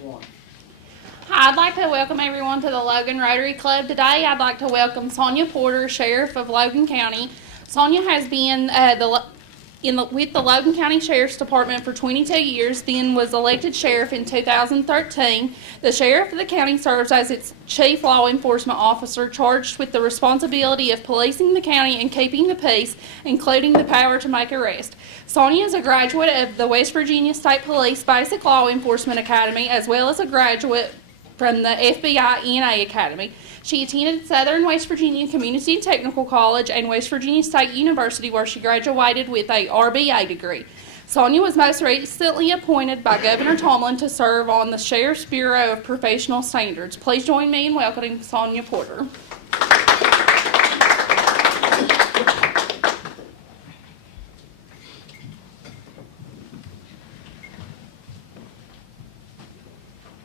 one. Hi, I'd like to welcome everyone to the Logan Rotary Club. Today I'd like to welcome Sonya Porter, Sheriff of Logan County. Sonya has been with the Logan County Sheriff's Department for 22 years, then was elected Sheriff in 2013. The Sheriff of the county serves as its Chief Law Enforcement Officer, charged with the responsibility of policing the county and keeping the peace, including the power to make arrests. Sonya is a graduate of the West Virginia State Police Basic Law Enforcement Academy, as well as a graduate from the FBI NA Academy. She attended Southern West Virginia Community and Technical College and West Virginia State University, where she graduated with a RBA degree. Sonya was most recently appointed by Governor Tomlin to serve on the Sheriff's Bureau of Professional Standards. Please join me in welcoming Sonya Porter.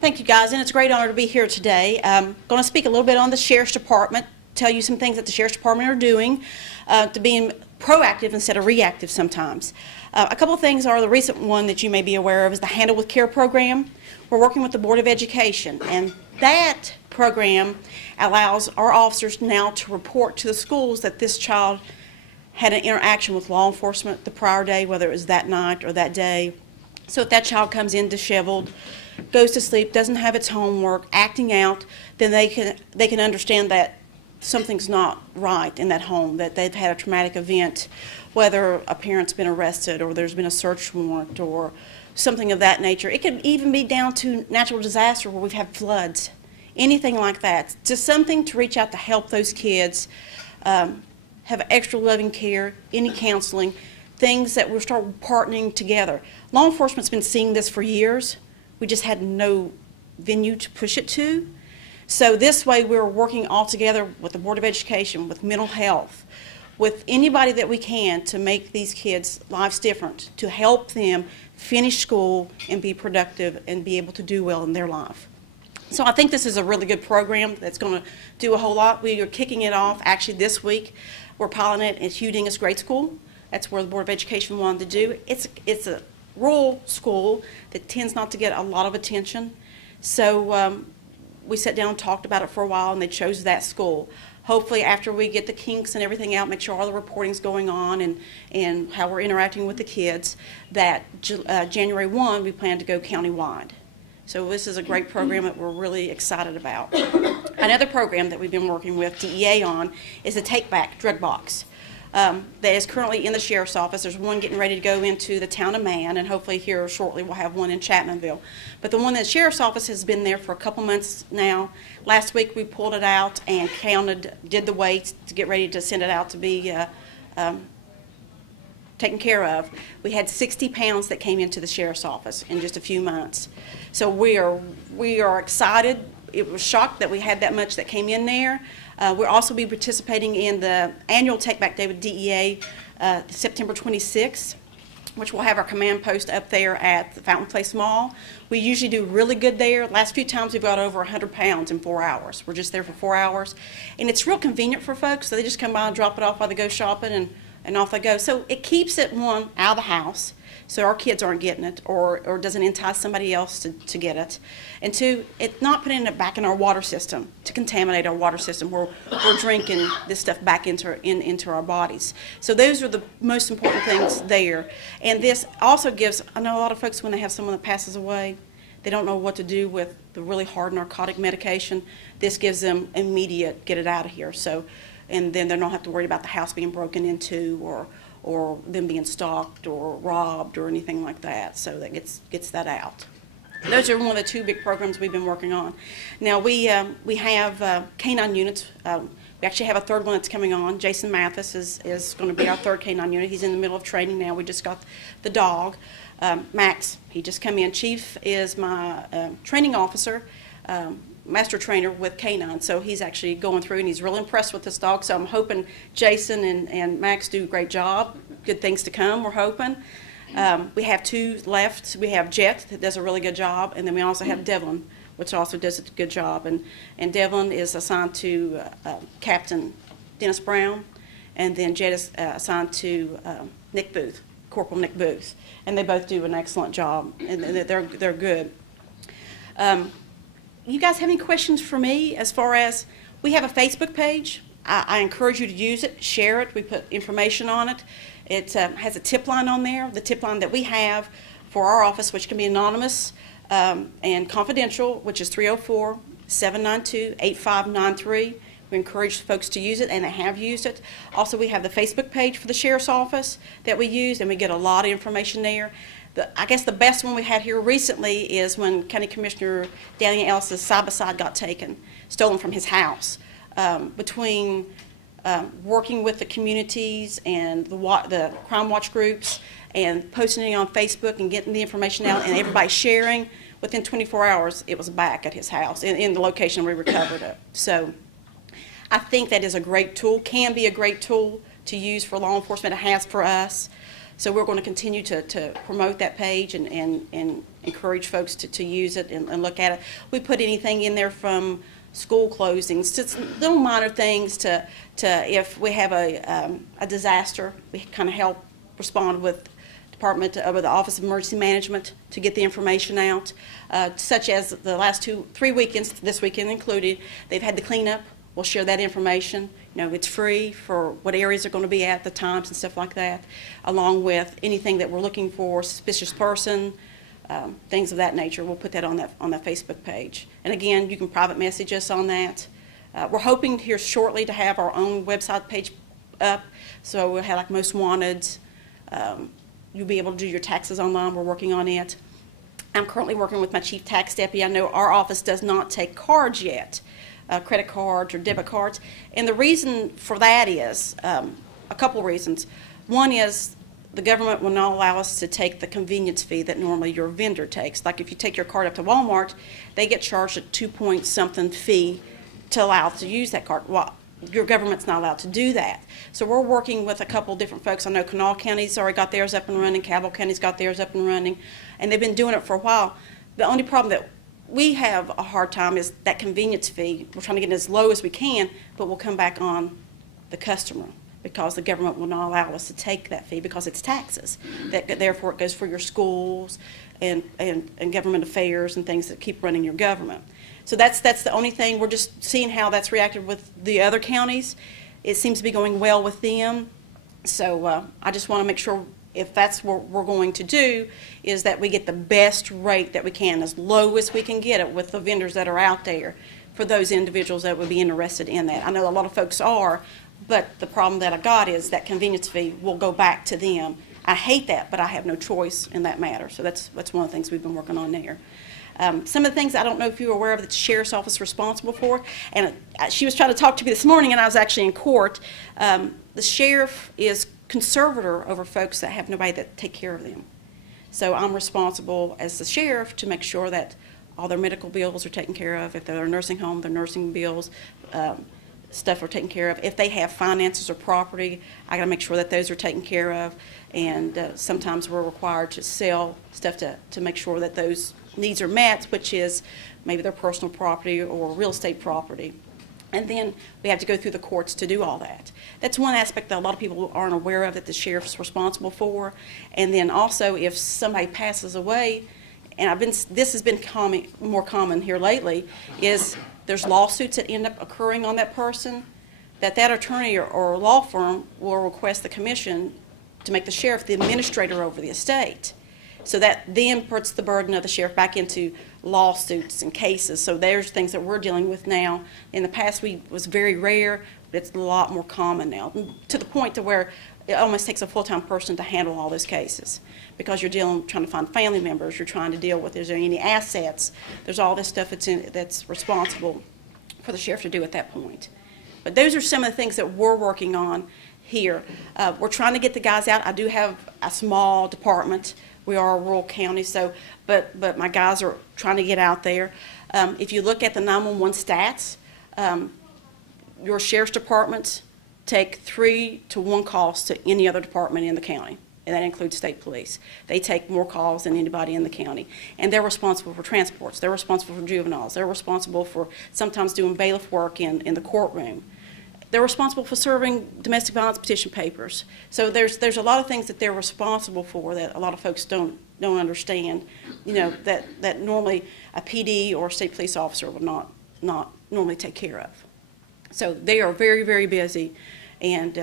Thank you, guys, and it's a great honor to be here today. I'm going to speak a little bit on the Sheriff's Department, tell you some things that the Sheriff's Department are doing to being proactive instead of reactive sometimes. A couple of things are the recent one that you may be aware of is the Handle with Care program. We're working with the Board of Education, and that program allows our officers now to report to the schools that this child had an interaction with law enforcement the prior day, whether it was that night or that day. So if that child comes in disheveled, goes to sleep, doesn't have its homework, acting out, then they can understand that something's not right in that home, that they've had a traumatic event, whether a parent's been arrested or there's been a search warrant or something of that nature. It could even be down to natural disaster where we've had floods, anything like that. Just something to reach out to help those kids, have extra loving care, any counseling, things that we'll start partnering together. Law enforcement's been seeing this for years. We just had no venue to push it to. So this way we're working all together with the Board of Education, with mental health, with anybody that we can to make these kids' lives different, to help them finish school and be productive and be able to do well in their life. So I think this is a really good program that's going to do a whole lot. We are kicking it off actually this week. We're piloting it at Hugh Dingus Grade School. That's where the Board of Education wanted to do. It's a rural school that tends not to get a lot of attention. So we sat down and talked about it for a while, and they chose that school. Hopefully after we get the kinks and everything out, make sure all the reporting's going on and how we're interacting with the kids, that January 1 we plan to go countywide. So this is a great program that we're really excited about. Another program that we've been working with DEA on is the Take Back Drug Box. That is currently in the Sheriff's Office. There's one getting ready to go into the town of Man, and hopefully here shortly we'll have one in Chapmanville. But the one in the Sheriff's Office has been there for a couple months now. Last week we pulled it out and did the weights to get ready to send it out to be taken care of. We had 60 pounds that came into the Sheriff's Office in just a few months. So we are excited. It was shocked that we had that much that came in there. We'll also be participating in the annual Take Back Day with DEA September 26th, which we'll have our command post up there at the Fountain Place Mall. We usually do really good there. Last few times we've got over 100 pounds in 4 hours. We're just there for 4 hours. And it's real convenient for folks, so they just come by and drop it off while they go shopping, and off they go. So it keeps it, one, out of the house, so our kids aren't getting it or doesn't entice somebody else to get it. And two, it's not putting it back in our water system to contaminate our water system where we're drinking this stuff back into our bodies. So those are the most important things there. And this also gives, I know a lot of folks when they have someone that passes away, they don't know what to do with the really hard narcotic medication. This gives them immediate, get it out of here. So, and then they don't have to worry about the house being broken into or them being stalked or robbed or anything like that. So that gets that out. Those are one of the two big programs we've been working on. Now we have canine units. We actually have a third one that's coming on. Jason Mathis is going to be our third canine unit. He's in the middle of training now. We just got the dog. Max, he just come in. Chief is my training officer, master trainer with canine, so he's actually going through and he's really impressed with this dog. So I'm hoping Jason and Max do a great job. Good things to come, we're hoping. We have two left. We have Jet that does a really good job, and then we also have Devlin, which also does a good job. And Devlin is assigned to Captain Dennis Brown, and then Jet is assigned to Nick Booth, Corporal Nick Booth, and they both do an excellent job, and they're good. You guys have any questions for me as far as, we have a Facebook page. I encourage you to use it, share it. We put information on it. It has a tip line on there, the tip line that we have for our office, which can be anonymous and confidential, which is 304-792-8593. We encourage folks to use it, and they have used it. Also, we have the Facebook page for the Sheriff's Office that we use, and we get a lot of information there. I guess the best one we had here recently is when County Commissioner Danny Ellis's side-by-side got stolen from his house. Between working with the communities and the crime watch groups and posting it on Facebook and getting the information out and everybody sharing, within 24 hours it was back at his house in the location we recovered it. So I think that is a great tool, can be a great tool to use for law enforcement. It has for us. So we're going to continue to promote that page and encourage folks to use it and look at it. We put anything in there from school closings to little minor things to if we have a disaster, we kind of help respond with the Office of Emergency Management to get the information out, such as the last 3 weekends, this weekend included, they've had the cleanup. We'll share that information. You know, it's free for what areas they're going to be at, the times and stuff like that, along with anything that we're looking for, suspicious person, things of that nature. We'll put that on that Facebook page. And again, you can private message us on that. We're hoping here shortly to have our own website page up, so we'll have like most wanted. You'll be able to do your taxes online. We're working on it. I'm currently working with my chief tax deputy. I know our office does not take cards yet. Credit cards or debit cards, and the reason for that is a couple of reasons. One is the government will not allow us to take the convenience fee that normally your vendor takes. Like if you take your card up to Walmart, they get charged a 2-point-something fee to allow to use that card. Well, your government's not allowed to do that. So we're working with a couple different folks. I know Kanawha County's already got theirs up and running, Cabell County's got theirs up and running, and they've been doing it for a while. The only problem that we have a hard time is that convenience fee. We're trying to get it as low as we can, but we'll come back on the customer because the government will not allow us to take that fee because it's taxes. Therefore, it goes for your schools and government affairs and things that keep running your government. So that's the only thing. We're just seeing how that's reacted with the other counties. It seems to be going well with them. So I just want to make sure if that's what we're going to do, is that we get the best rate that we can, as low as we can get it with the vendors that are out there for those individuals that would be interested in that. I know a lot of folks are, but the problem that I got is that convenience fee will go back to them. I hate that, but I have no choice in that matter. So that's one of the things we've been working on there. Some of the things I don't know if you were aware of that the Sheriff's Office is responsible for, and she was trying to talk to me this morning, and I was actually in court. The Sheriff is conservator over folks that have nobody that take care of them. So I'm responsible as the Sheriff to make sure that all their medical bills are taken care of. If they're in a nursing home, their nursing bills, stuff are taken care of. If they have finances or property, I got to make sure that those are taken care of. And sometimes we're required to sell stuff to make sure that those needs are met, which is maybe their personal property or real estate property. And then we have to go through the courts to do all that. That's one aspect that a lot of people aren't aware of that the sheriff's responsible for. And then also if somebody passes away, and this has been more common here lately, is there's lawsuits that end up occurring on that person, that attorney or law firm will request the commission to make the sheriff the administrator over the estate. So that then puts the burden of the sheriff back into lawsuits and cases. So there's things that we're dealing with now. In the past, it was very rare, but it's a lot more common now, to the point to where it almost takes a full-time person to handle all those cases, because you're trying to find family members, you're trying to deal with, is there any assets, there's all this stuff that's responsible for the sheriff to do at that point. But those are some of the things that we're working on here. We're trying to get the guys out. I do have a small department. We are a rural county, so but my guys are trying to get out there. If you look at the 911 stats, your sheriff's departments take 3 to 1 calls to any other department in the county, and that includes state police. They take more calls than anybody in the county, and they're responsible for transports. They're responsible for juveniles. They're responsible for sometimes doing bailiff work in the courtroom. they're responsible for serving domestic violence petition papers. So there's a lot of things that they're responsible for that a lot of folks don't understand, you know, that normally a PD or a state police officer would not normally take care of. So they are very, very busy, and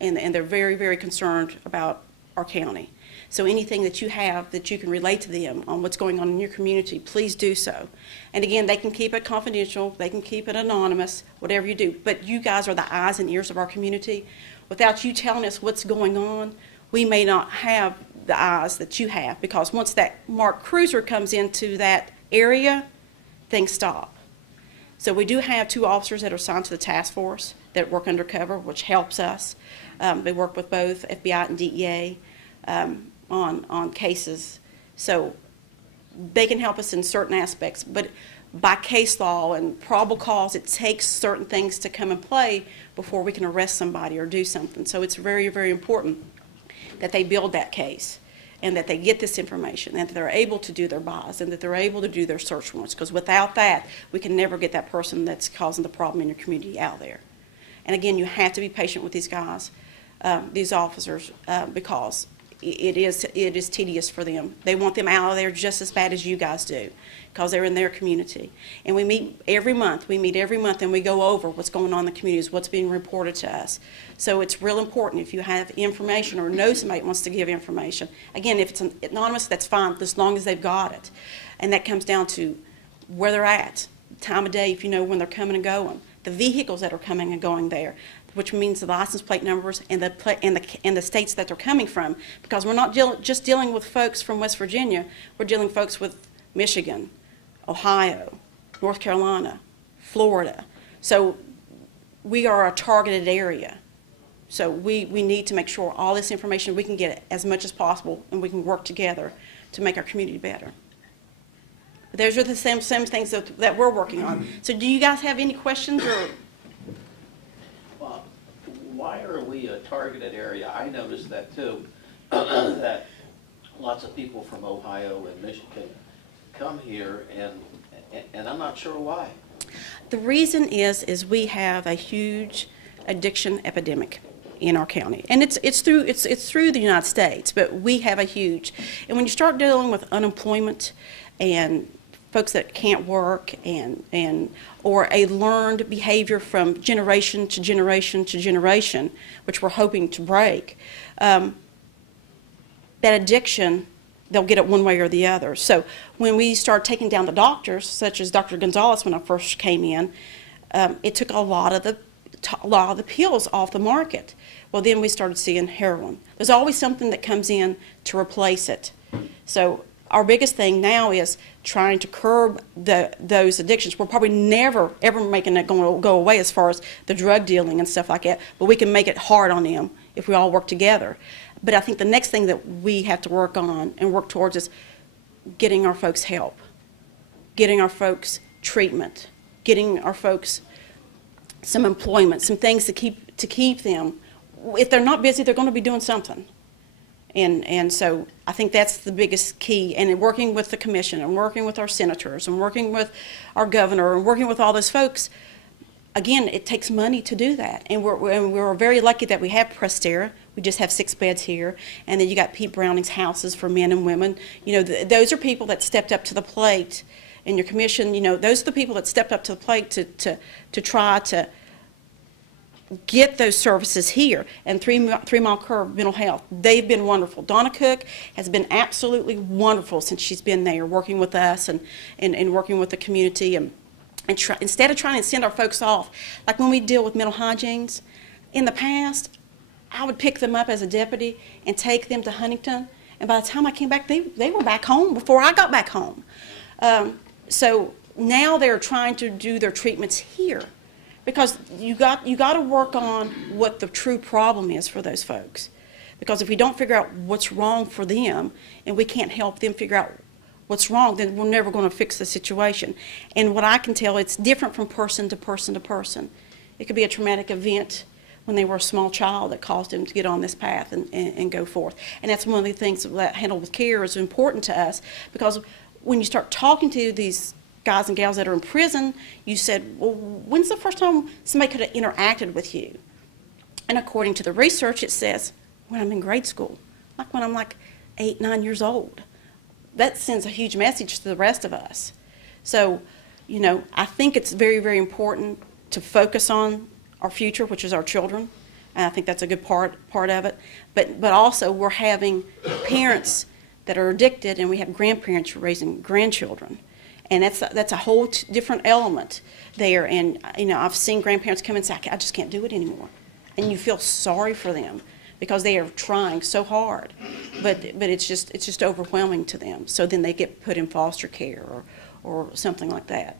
they're very, very concerned about our county. So anything that you have that you can relate to them on what's going on in your community, please do so. And again, they can keep it confidential, they can keep it anonymous, whatever you do. But you guys are the eyes and ears of our community. Without you telling us what's going on, we may not have the eyes that you have, because once that marked cruiser comes into that area, things stop. So we do have 2 officers that are assigned to the task force that work undercover, which helps us. They work with both FBI and DEA. On cases, so they can help us in certain aspects, but by case law and probable cause, it takes certain things to come and play before we can arrest somebody or do something. So it's very, very important that they build that case and that they get this information and that they're able to do their buys and that they're able to do their search warrants, because without that, we can never get that person that's causing the problem in your community out there. And again, you have to be patient with these guys, these officers, because it is tedious for them. They want them out of there just as bad as you guys do, because they're in their community. And we meet every month. We meet every month, and we go over what's going on in the communities, what's being reported to us. So it's real important if you have information or know somebody that wants to give information. Again, if it's anonymous, that's fine, as long as they've got it. And that comes down to where they're at, time of day, if you know when they're coming and going, the vehicles that are coming and going there, which means the license plate numbers and the states that they're coming from, because we're not just dealing with folks from West Virginia, we're dealing with folks with Michigan, Ohio, North Carolina, Florida. So we are a targeted area. So we need to make sure all this information, we can get it as much as possible, and we can work together to make our community better. But those are the same things that we're working on. So do you guys have any questions? Or why are we a targeted area? I noticed that too, that lots of people from Ohio and Michigan come here, and I'm not sure why. The reason is we have a huge addiction epidemic in our county, and it's through the United States, but we have a huge. And when you start dealing with unemployment and folks that can't work or a learned behavior from generation to generation to generation, which we're hoping to break, that addiction, they'll get it one way or the other. So when we start taking down the doctors, such as Dr. Gonzalez when I first came in, it took a lot of the pills off the market. Well, then we started seeing heroin. There's always something that comes in to replace it. So our biggest thing now is trying to curb those addictions. We're probably never, ever making it go away as far as the drug dealing and stuff like that, but we can make it hard on them if we all work together. But I think the next thing that we have to work on and work towards is getting our folks help, getting our folks treatment, getting our folks some employment, some things to keep them. If they're not busy, they're going to be doing something. And so I think that's the biggest key. And in working with the commission and working with our senators and working with our governor and working with all those folks, again, it takes money to do that. And we're very lucky that we have Prestera. We just have 6 beds here. And then you got Pete Browning's houses for men and women. You know, those are people that stepped up to the plate. And your commission, you know, those are the people that stepped up to the plate to try to get those services here. And 3 Mile Curve Mental Health, they've been wonderful. Donna Cook has been absolutely wonderful since she's been there, working with us and working with the community. And instead of trying to send our folks off, like when we deal with mental hygienes, in the past, I would pick them up as a deputy and take them to Huntington. And by the time I came back, they were back home before I got back home. So now they're trying to do their treatments here, because you got to work on what the true problem is for those folks. Because if we don't figure out what's wrong for them and we can't help them figure out what's wrong, then we're never going to fix the situation. And what I can tell, it's different from person to person to person. It could be a traumatic event when they were a small child that caused them to get on this path and go forth. And that's one of the things that Handled with Care is important to us, because when you start talking to these guys and gals that are in prison, you said, well, when's the first time somebody could have interacted with you? And according to the research, it says, when I'm in grade school, like when I'm like 8, 9 years old. That sends a huge message to the rest of us. So, you know, I think it's very, very important to focus on our future, which is our children. And I think that's a good part of it. But also we're having parents that are addicted, and we have grandparents raising grandchildren. And that's a whole different element there. And, you know, I've seen grandparents come and say, I just can't do it anymore. And you feel sorry for them because they are trying so hard. But it's just overwhelming to them. So then they get put in foster care or something like that.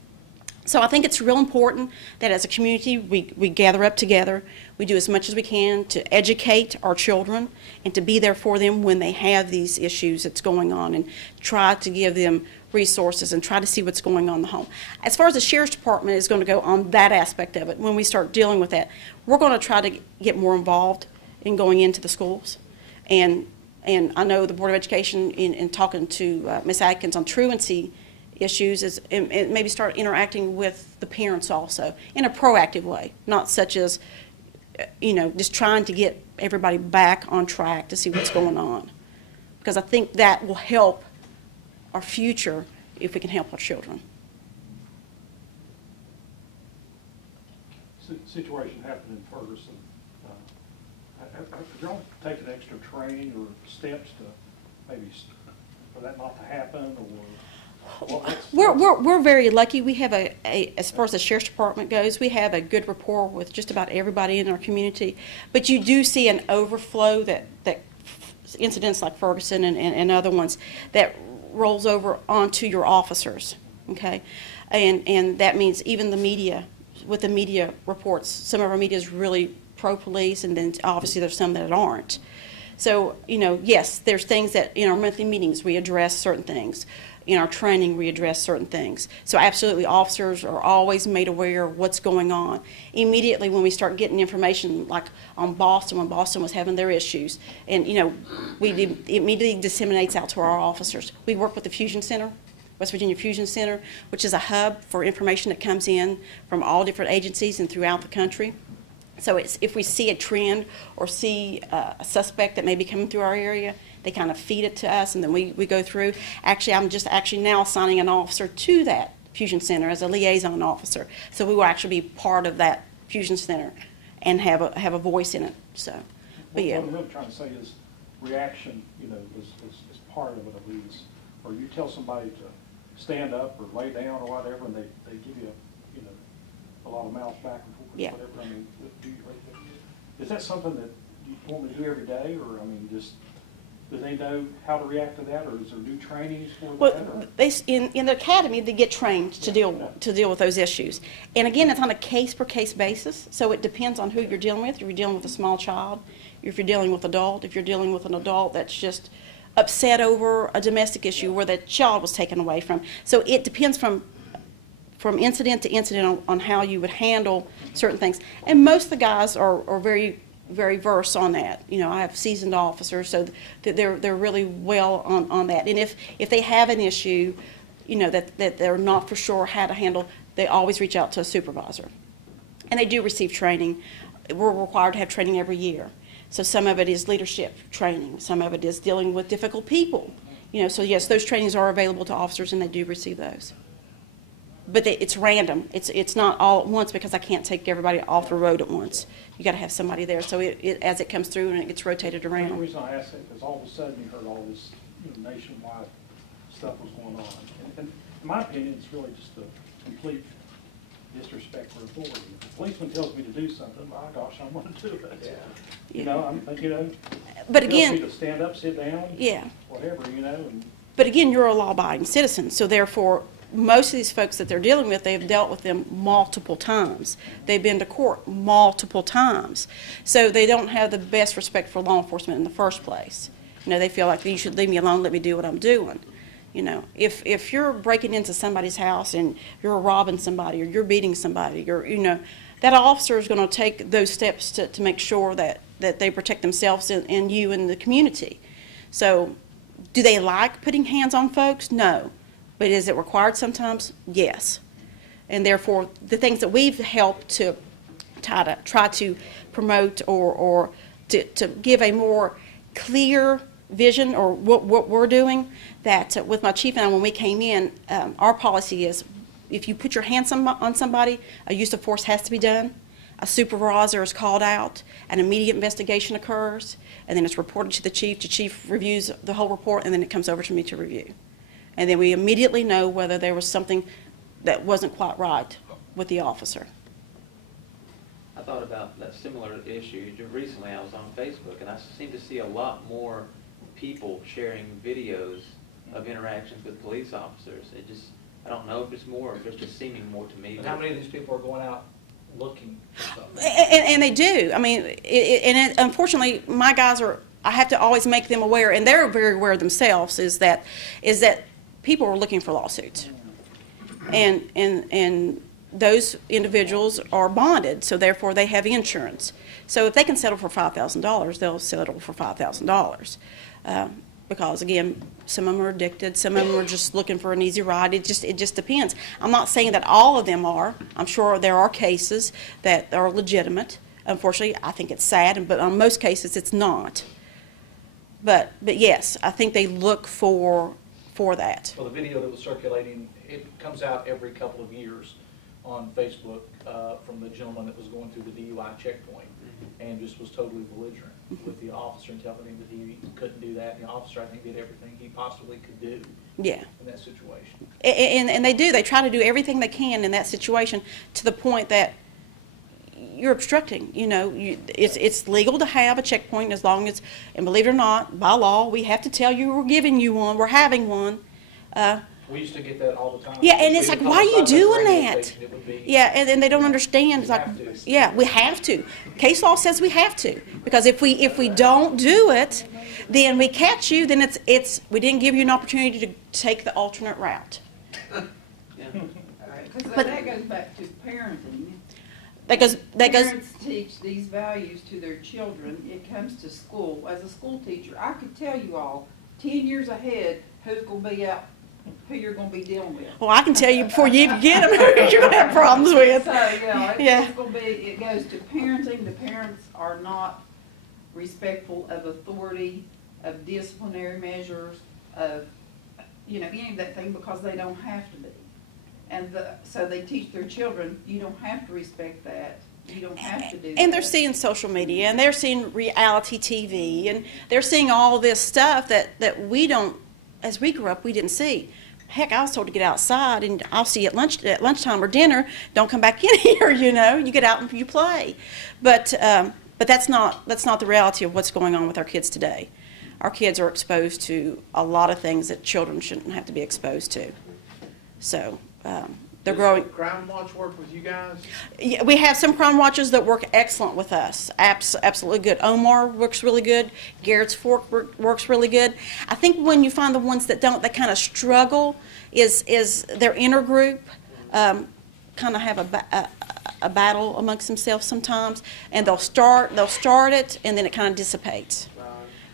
So I think it's real important that as a community we gather up together, we do as much as we can to educate our children and to be there for them when they have these issues that's going on, and try to give them resources and try to see what's going on in the home. As far as the Sheriff's Department is going to go on that aspect of it, when we start dealing with that, we're going to try to get more involved in going into the schools. And I know the Board of Education, in talking to Ms. Atkins on truancy issues, is and maybe start interacting with the parents also in a proactive way, not such as, you know, just trying to get everybody back on track to see what's going on. Because I think that will help our future if we can help our children. Situation happened in Ferguson. Could y'all take an extra training or steps to maybe for that not to happen, or? We're very lucky. We have as far as the Sheriff's Department goes, we have a good rapport with just about everybody in our community. But you do see an overflow that incidents like Ferguson and other ones that rolls over onto your officers, okay? And that means even the media, with the media reports, some of our media is really pro-police, and then obviously there's some that aren't. So, you know, yes, there's things that in our monthly meetings we address certain things. In our training we address certain things. So absolutely, officers are always made aware of what's going on. Immediately when we start getting information, like on Boston, when Boston was having their issues, and, you know, it immediately disseminates out to our officers. We work with the Fusion Center, West Virginia Fusion Center, which is a hub for information that comes in from all different agencies and throughout the country. So if we see a trend or see a suspect that may be coming through our area, they kind of feed it to us, and then we go through. Actually, I'm just now assigning an officer to that Fusion Center as a liaison officer. So we will actually be part of that Fusion Center and have a voice in it. So, but yeah. What I'm really trying to say is reaction, you know, is part of it at least. Or you tell somebody to stand up or lay down or whatever, and they give you, you know, a lot of mouths back and forth, yeah. Whatever. I mean, is that something that you want me to do every day, or I mean, just do they know how to react to that, or is there new trainings for that? Well, in the academy they get trained to deal with those issues, and again, it's on a case-per-case basis. So it depends on who you're dealing with. If you're dealing with a small child, if you're dealing with an adult, if you're dealing with an adult that's just upset over a domestic issue where the child was taken away from. So it depends from incident to incident on how you would handle certain things. And most of the guys are very, very versed on that. You know, I have seasoned officers, so they're really well on that. And if they have an issue, you know, that they're not for sure how to handle, they always reach out to a supervisor. And they do receive training. We're required to have training every year. So some of it is leadership training. Some of it is dealing with difficult people. You know, so yes, those trainings are available to officers, and they do receive those. But it's random. It's not all at once, because I can't take everybody off the road at once. You got to have somebody there. So as it comes through and it gets rotated around. The reason I asked that is all of a sudden you heard all this, you know, nationwide stuff was going on, and in my opinion, it's really just a complete disrespect for authority. If the policeman tells me to do something, my gosh, I'm going to do it. Yeah. You know, you know. But again, me to stand up, sit down. Yeah. Whatever, you know. And, but again, you're a law-abiding citizen, so therefore, most of these folks that they're dealing with, they've dealt with them multiple times. They've been to court multiple times. So they don't have the best respect for law enforcement in the first place. You know, they feel like you should leave me alone, let me do what I'm doing. You know, if you're breaking into somebody's house and you're robbing somebody or you're beating somebody, or, you know, that officer is going to take those steps to make sure that they protect themselves and you and the community. So do they like putting hands on folks? No. But is it required sometimes? Yes. And therefore, the things that we've helped to try to promote or to give a more clear vision or what we're doing, that with my chief and I, when we came in, our policy is if you put your hands on somebody, a use of force has to be done. A supervisor is called out, an immediate investigation occurs, and then it's reported to the chief. The chief reviews the whole report, and then it comes over to me to review. And then we immediately know whether there was something that wasn't quite right with the officer. I thought about that similar issue. Recently I was on Facebook, and I seem to see a lot more people sharing videos of interactions with police officers. I don't know if it's more or if it's just seeming more to me. But how many of these people are going out looking for something? And they do. I mean, unfortunately, my guys I have to always make them aware, and they're very aware themselves, is that people are looking for lawsuits. And those individuals are bonded, so therefore they have insurance. So if they can settle for $5,000, they'll settle for $5,000. Because again, some of them are addicted, some of them are just looking for an easy ride. It just depends. I'm not saying that all of them are. I'm sure there are cases that are legitimate. Unfortunately, I think it's sad, but on most cases it's not. But yes, I think they look for that. Well, the video that was circulating, it comes out every couple of years on Facebook from the gentleman that was going through the DUI checkpoint and just was totally belligerent with the officer and telling him that he couldn't do that. The officer, I think, did everything he possibly could do in that situation. And they do. They try to do everything they can in that situation to the point that you're obstructing. You know, it's legal to have a checkpoint as long as, and believe it or not, by law, we have to tell you we're giving you one, we're having one. We used to get that all the time. Yeah, and it's like, why are you doing that? Be, yeah, and they don't understand. It's like, yeah, we have to. Case law says we have to, because if we don't do it, then we catch you. Then it's we didn't give you an opportunity to take the alternate route. Yeah. But that goes back to parenting. Parents teach these values to their children. It comes to school. As a school teacher, I could tell you all 10 years ahead who's going to be out, who you're going to be dealing with. Well, I can tell you before you even get them who you're going to have problems with. So, it's going to be, it goes to parenting. The parents are not respectful of authority, of disciplinary measures, of, any of that thing, because they don't have to be. And so they teach their children, you don't have to respect that. You don't have to do that. And they're seeing social media, and they're seeing reality TV, and they're seeing all this stuff that we don't, as we grew up, we didn't see. Heck, I was told to get outside, and I'll see at lunchtime or dinner, don't come back in here, You get out and you play. But that's not the reality of what's going on with our kids today. Our kids are exposed to a lot of things that children shouldn't have to be exposed to. So they're growing. Crime Watch work with you guys? Yeah, we have some crime watchers that work excellent with us. Absolutely good. Omar works really good. Garrett's Fork works really good. I think when you find the ones that don't, that kind of struggle, is their inner group kind of have a battle amongst themselves sometimes, and they'll start it, and then it kind of dissipates.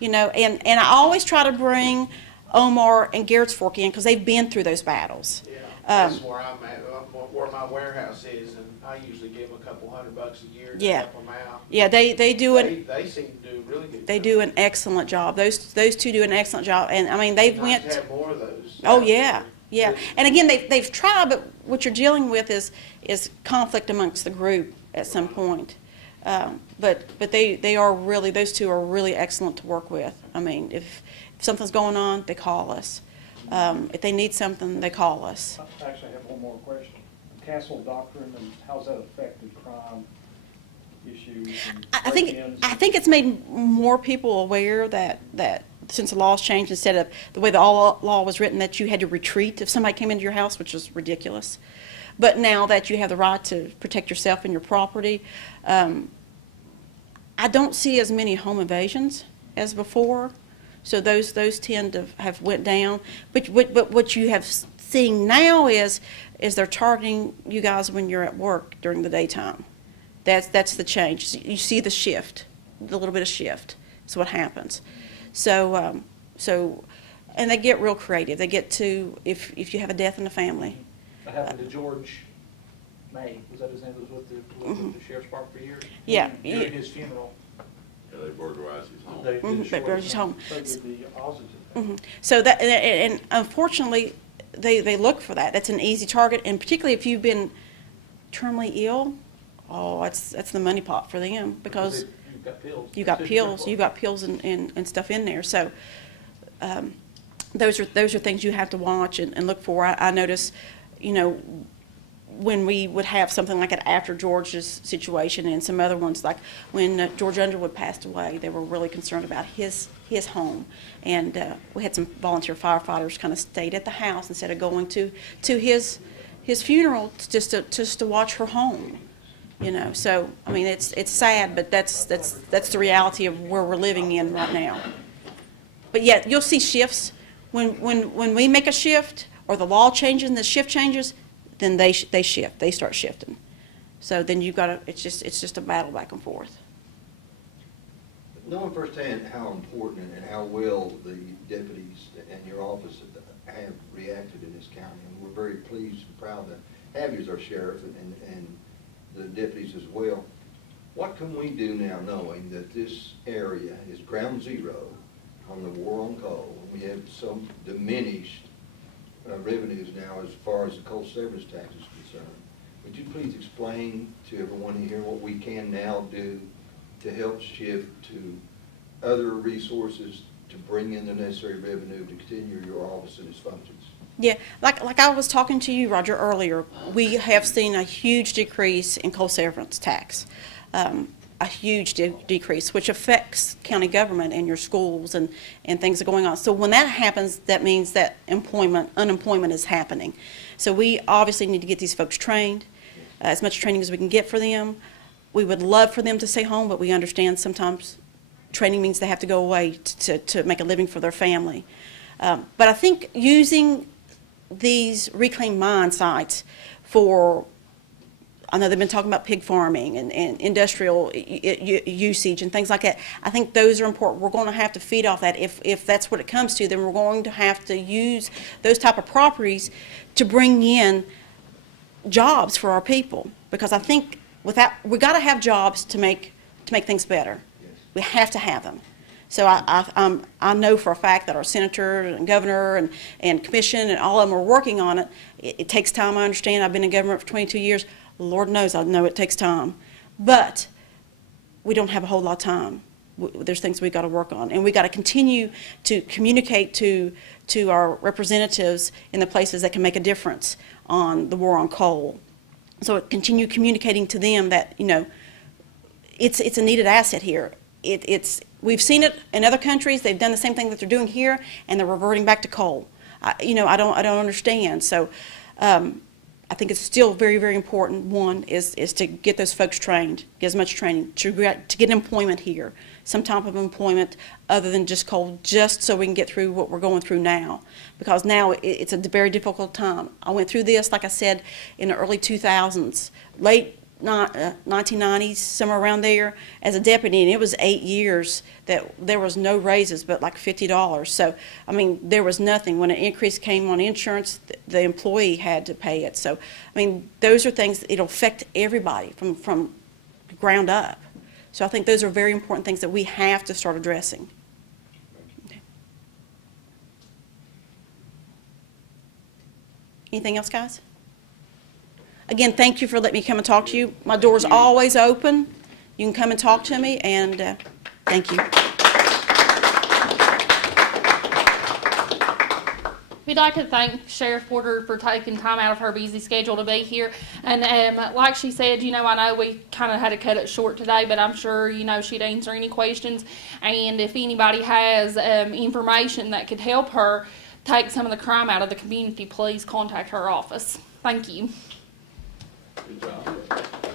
And I always try to bring Omar and Garrett's Fork in because they've been through those battles. Yeah, that's where I'm at, where my warehouse is, and I usually give them a couple $100 a year to help them out. Yeah, they do it. They seem to do really good. They do an excellent job. Those two do an excellent job, and I mean they've nice went. To have more of those. Oh yeah. And again, they've tried, but what you're dealing with is conflict amongst the group at some point. But they are really, those two are really excellent to work with. I mean, if something's going on, they call us. If they need something, they call us. Actually, I have one more question. Castle Doctrine, and how's that affected crime issues? And I think it's made more people aware that since the law's changed, instead of the way the law was written, that you had to retreat if somebody came into your house, which was ridiculous. But now that you have the right to protect yourself and your property, I don't see as many home invasions as before. So those tend to have went down. But what you have seen now is they're targeting you guys when you're at work during the daytime. That's the change. You see the shift, the little bit of shift. That's what happens. So And they get real creative. They get to, if you have a death in the family. That happened to George May, was that his name, was with the sheriff's department for years? Yeah. During his funeral. Yeah, they burglarized his home. They destroyed Burglarized his home. They did the opposite of that. So that, and unfortunately, they look for that. That's an easy target, and particularly if you've been terminally ill, oh, that's the money pot for them, because You've got pills. you got pills and stuff in there. So those are things you have to watch and look for. I notice, you know, when we would have something like it after George's situation and some other ones, like when George Underwood passed away, they were really concerned about his home. And we had some volunteer firefighters kind of stayed at the house instead of going to his funeral just to watch her home. You know, so I mean it's sad, but that's the reality of where we're living in right now. But yeah, you'll see shifts when we make a shift or the law changes and the shift changes, then they shift. They start shifting. So then you've got to. It's just a battle back and forth. Knowing firsthand how important and how well the deputies and your office have reacted in this county, and we're very pleased and proud to have you as our sheriff and the deputies as well. What can we do now, knowing that this area is ground zero on the war on coal, and we have some diminished revenues now as far as the coal severance tax is concerned? Would you please explain to everyone here what we can now do to help shift to other resources to bring in the necessary revenue to continue your office and its functions? Yeah, like I was talking to you, Roger, earlier, we have seen a huge decrease in coal severance tax, a huge decrease, which affects county government and your schools and things are going on. So when that happens, that means that unemployment is happening. So we obviously need to get these folks trained, as much training as we can get for them. We would love for them to stay home, but we understand sometimes training means they have to go away to make a living for their family. But I think using these reclaimed mine sites for, I know they've been talking about pig farming and industrial usage and things like that. I think those are important. We're going to have to feed off that. If that's what it comes to, then we're going to have to use those type of properties to bring in jobs for our people. Because I think we got to have jobs to make things better. Yes. We have to have them. So I know for a fact that our senator and governor and commission and all of them are working on it. It takes time, I understand. I've been in government for 22 years. Lord knows I know it takes time. But we don't have a whole lot of time. There's things we've got to work on. And we've got to continue to communicate to our representatives in the places that can make a difference on the war on coal. So continue communicating to them that, you know, it's a needed asset here. We've seen it in other countries. They've done the same thing that they're doing here, and they're reverting back to coal. I don't understand. So I think it's still very, very important. One is to get those folks trained, get as much training to get employment here, some type of employment other than just coal, just so we can get through what we're going through now. Because now it's a very difficult time. I went through this, like I said, in the early 2000s, late 1990s, somewhere around there, as a deputy, and it was 8 years that there was no raises but like $50. So, I mean, there was nothing. When an increase came on insurance, the employee had to pay it. So, I mean, those are things, it'll affect everybody from ground up. So I think those are very important things that we have to start addressing. Okay. Anything else, guys? Again, thank you for letting me come and talk to you. My door's always open. You can come and talk to me, and thank you. We'd like to thank Sheriff Porter for taking time out of her busy schedule to be here. And like she said, you know, I know we kind of had to cut it short today, but I'm sure, you know, she'd answer any questions. And if anybody has information that could help her take some of the crime out of the community, please contact her office. Thank you. Good job.